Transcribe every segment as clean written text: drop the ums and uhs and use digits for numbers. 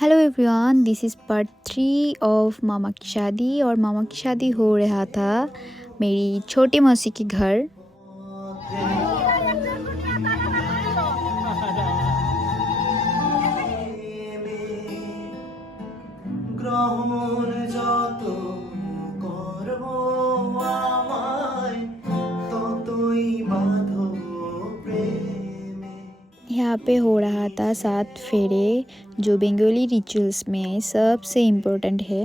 Hello everyone, this is part 3 of मामा की शादी। और मामा की शादी हो रहा था मेरी छोटी मौसी के घर। यहाँ पे हो रहा था 7 फेरे, जो बंगाली रिचुअल्स में सबसे इम्पोर्टेंट है।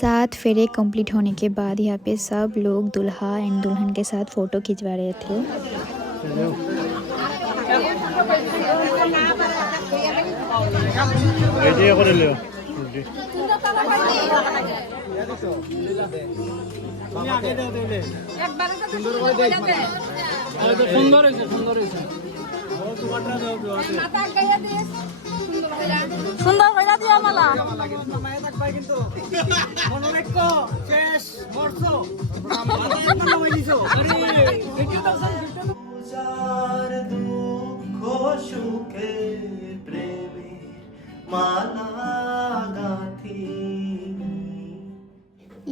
7 फेरे कंप्लीट होने के बाद यहाँ पे सब लोग दूल्हा एंड दुल्हन के साथ फ़ोटो खिंचवा रहे थे। সুন্দর কইরা দিও মালা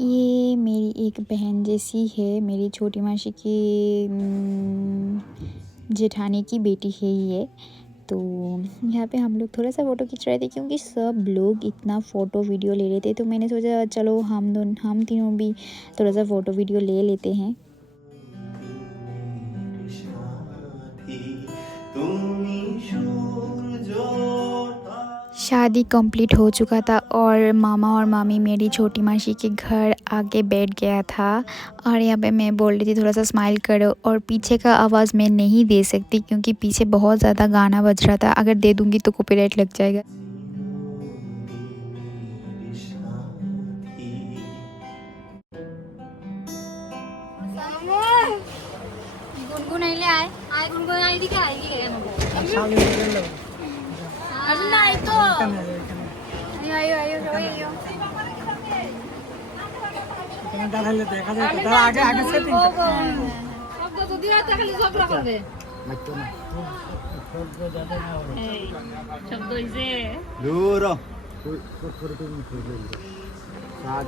ये मेरी एक बहन जैसी है, मेरी छोटी मासी की जेठानी की बेटी है ये। तो यहाँ पे हम लोग थोड़ा सा फ़ोटो खींच रहे थे क्योंकि सब लोग इतना फ़ोटो वीडियो ले रहे थे, तो मैंने सोचा चलो हम तीनों भी थोड़ा सा फ़ोटो वीडियो ले लेते हैं। शादी कंप्लीट हो चुका था और मामा और मामी मेरी छोटी मासी के घर आके बैठ गया था। और यहाँ पे मैं बोल रही थी थोड़ा सा स्माइल करो, और पीछे का आवाज़ मैं नहीं दे सकती क्योंकि पीछे बहुत ज़्यादा गाना बज रहा था। अगर दे दूँगी तो कॉपीराइट लग जाएगा। गुनगुन आइले आए गुनगुन आइडी के आएगी কেন अभी ना आई तो आयो सबाई आयो তুমি দাঁড়ালে দেখা যায় তো আগে আগে সেটিং সব তো দিরা খালি ঝগড়া করবে মাইতো না সব যাবে না এই শব্দ হইছে দূর করে তুমি খুঁজে সাত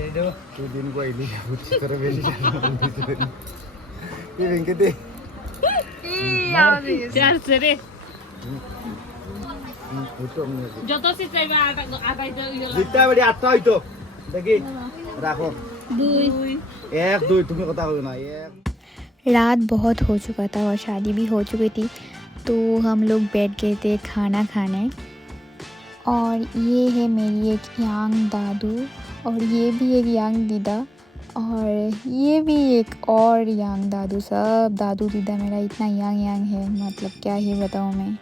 এই দো তুই দিন কইলি বুঝছি তোরে বেশি তুই ভেঙ্গে দে চারছে রে ওটো আমি যত সি চাইবা আগাইতে জিতটা বড়ি আটটা হইতো দেখি রাখো 2 1 2 তুমি কথা হবে না 1। रात बहुत हो चुका था और शादी भी हो चुकी थी, तो हम लोग बैठ गए थे खाना खाने। और ये है मेरी एक यांग दादू, और ये भी एक यांग दीदा, और ये भी एक और यांग दादू। सब दादू दीदा मेरा इतना यांग है, मतलब क्या ही बताऊँ मैं।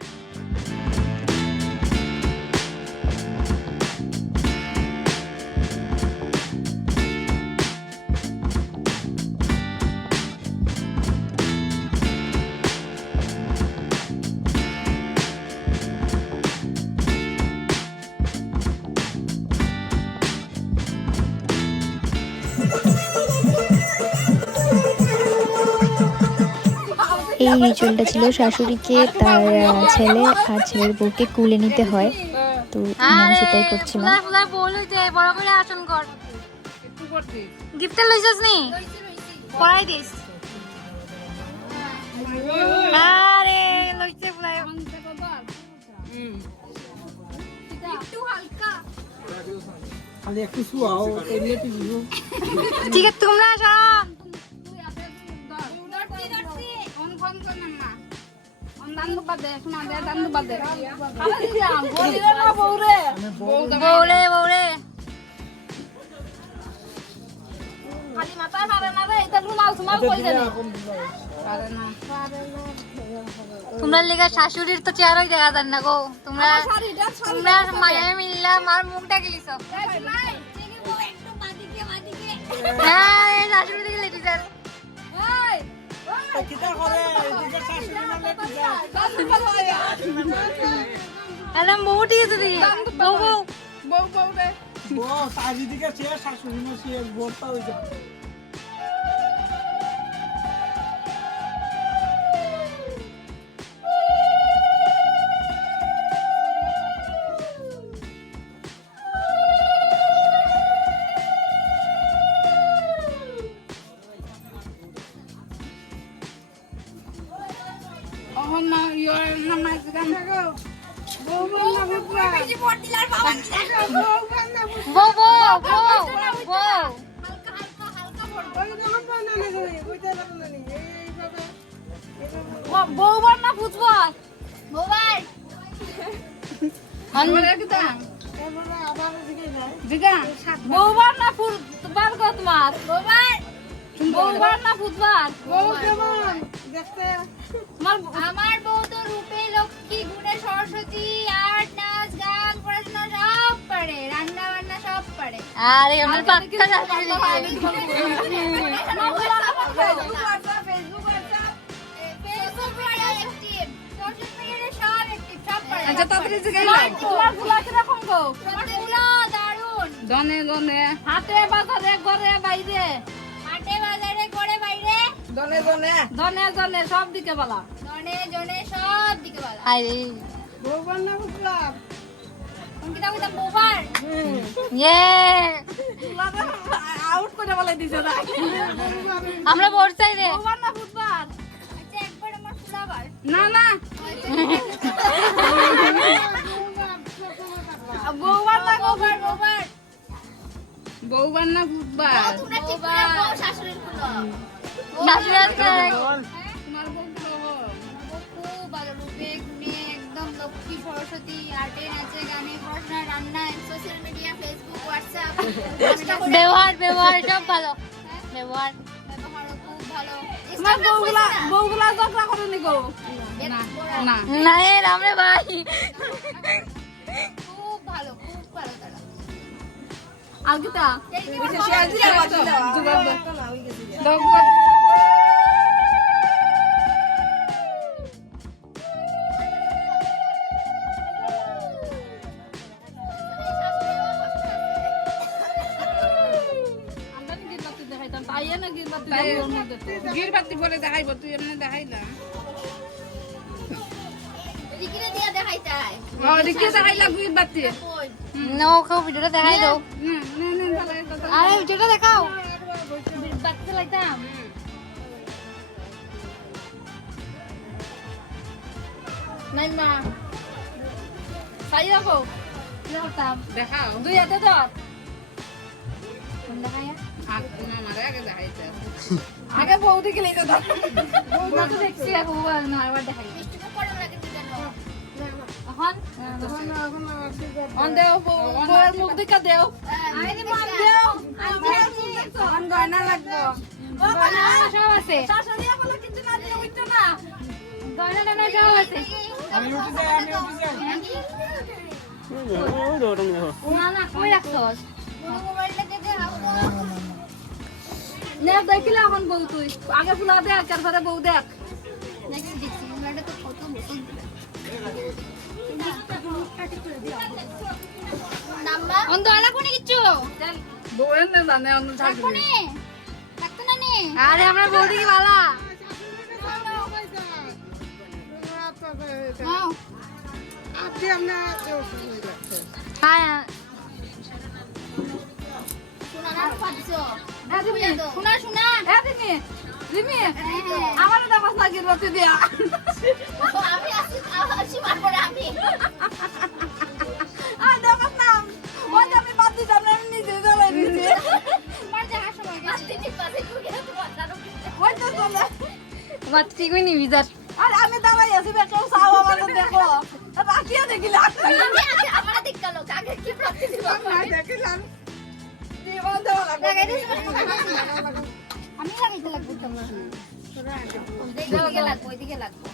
এই রিচুয়ালটা ছিল শাশুড়িকে তার ছেলে আর ছেলের বউকে কুলে নিতে হয়, তো আমি সেটাই করছিলাম। ফুলা বল হইতে বড় করে আসন কর একটু করতে গিফট লইছস নি পড়াই দিস আরে লইছে ফুলা একটু হালকা খালি একটু শুয়াও এমনিতে দিও ঠিক আছে তোমরা সব বৌরে খালি মাথা পারে না রে এটা রুমাল সুমাল কই জানি পারে না তোমরা লেগা শাশুড়ির তো চেহারাই দেখা যায় না গো। তোমরা মায়া মিল্লা মার মুখটা গলিছো হ্যাঁ শাশুড়ি দিকে লেটি স্যার কিটা করে এদিকে শাশুড়ি না লেটি যা আরে মোটি আছে দি বউ রে বউ তার দিকে সে শাশুড়ি না সে বড়টা হইছে আমার না ইয়ে নাম নাচ গান বউ বেশি ভোট দিলার বাবা বউ বউবার না ফুটবল বউবার আনলে কিটা দিগা বউবার না ফুটবল কো তোমার বউবার না ফুটবল বউ কেমন দেখতে? আমার বউ তো রূপে লক্ষ্মী গুণে সরস্বতী আর্ট নাচ গান পড়াশোনা সব পারে রান্না বান্না সব পারে আরে আমার পাক্কা আচ্ছা তাড়াতাড়ি জিগাইলাম তোমার ফুলা কি রকম গো তোমার ফুলা দারুন দনে দনে হাতে বাজারে ঘরে বাইরে হাটে বাজারে ঘরে বাইরে দনে দনে দনে দনে সব দিকে বলা দনে জনে সব দিকে বলা আরে বউ বান্না বুঝলাম। অঙ্কিতা কইতা মোবার ইয়ে আউট করে বলে দিছে না আমরা ভোট চাই রে মোবার না ফুটবল আচ্ছা একবার আমার ফুলাবার না না বউবার না গোবার বউবার বউবার না ফুটবল তোমরা ঠিক করে বউ শাশুড়ির ফুলো নাচরাজ করে তোমার বউ খুব ভালো রূপে গুণে একদম লক্ষ্মী সরস্বতী আর্টে নাচে গানে পড়াশোনা রান্নায় সোশ্যাল মিডিয়া ফেসবুক হোয়াটসঅ্যাপ ব্যবহার সব ভালো ব্যবহারও খুব ভালো তোমার বউগুলা ঝগড়া করে নি গো না না না রে রামরে ভাই খুব ভালো তারা আলগিতা গিরবাতি বলে দেখাইব তুই এমনি দেখাইলা রিকিরে দিয়া দেখাইতাই রিকিরে দেখাইলা গিরবাতি নো খাও ভিডিওটা দেখাই দাও আরে ভিডিওটা দেখাও বাচ্চা লাইতাম নাই মা খাই যাবো দেখাও দুই হাতে ধর দেখাইয়া আগে বৌদি কে লেগে ধর বৌমা তো দেখছি আর বউ না এবার দেখাই অন দেও বউয়ের মুখ দিকে দেও আই দিব অন দেও অন গয়না লাগবো গয়না সব আছে শাশুড়িয়া বলে কিছু না দিলে উঠতো না গয়না টানা সব আছে আমি উঠে যাই না না কই রাখছস মোবাইলটা কেটে রাখো নে দেখিলা এখন বউ তুই আগে ফুলা দেখ তারপরে বউ দেখ দেখি দেখি মোবাইলটা তো কত বসে নাম্বার অন দলা কোনে কিচ্ছু বউ এনে জানে অন থাকবে থাকতো না নে আরে আমরা বৌদি কি ভালো নাও আপনি আপনার হ্যাঁ শোনা না পাচ্ছো শোনা শোনা রিমি রিমি আমার দামাস লাগিয়ে রতে দিয়া আমি আসি মারপরে আমি আ দামাস নাম ওই যে আমি বাদ দিলাম না নিজে জ্বালাই দিছি মার যাওয়ার সময় গেছি ঠিক পাশে ঢুকে তোমার দাঁড়ো ওই তো চলে বাত ঠিক হইনি বিজার আরে আমি দাঁড়াই আছি বেকাও চাও আমাদের দেখো রাখিয়া দেখিলা আমার দিক গেল কাকে কি প্রাপ্তি দিব দেখিলাম আমি লাগাইতে লাগবো তোমার ওইদিকে লাগবো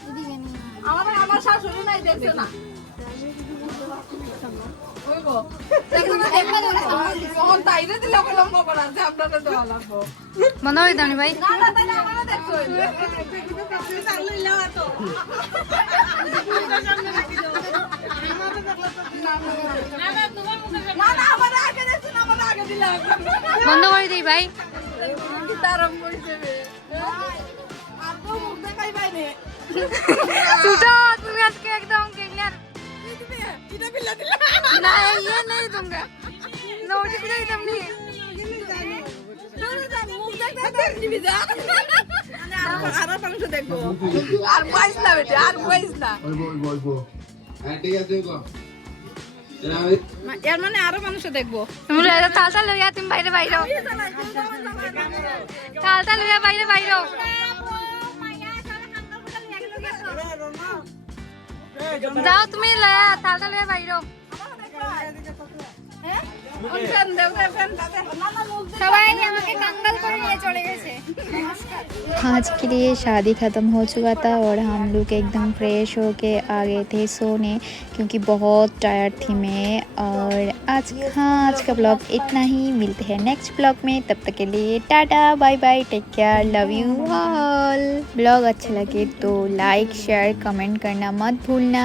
আমার শাশুড়ি নাই দেখছে না বন্ধ হয়ে দাও ভাই বন্ধ করে দিই ভাই তুমি আজকে একদম কেকলার না ये नहीं दूंगा नोटी भी नहीं तुमने আরো মানুষ দেখবো আর বয়স না বেটা আর বয়স না এর মানে আরো মানুষ দেখবো তালতা লইয়া তুমি বাইরে বাইরে তালতা লইয়া বাইরে বাইরে যাও তুমি লয়া তালতা লইয়া বাইরে সবাই আমাকে কাঙ্গাল করে নিয়ে চলে গেছে आज के लिए शादी ख़त्म हो चुका था और हम लोग एकदम फ्रेश होके आ गए थे सोने क्योंकि बहुत टायर्ड थी मैं। और आज का ब्लॉग इतना ही, मिलते हैं नेक्स्ट ब्लॉग में, तब तक के लिए tata bye bye, take care, love you all. Blog अच्छा लगे तो लाइक शेयर कमेंट करना मत भूलना।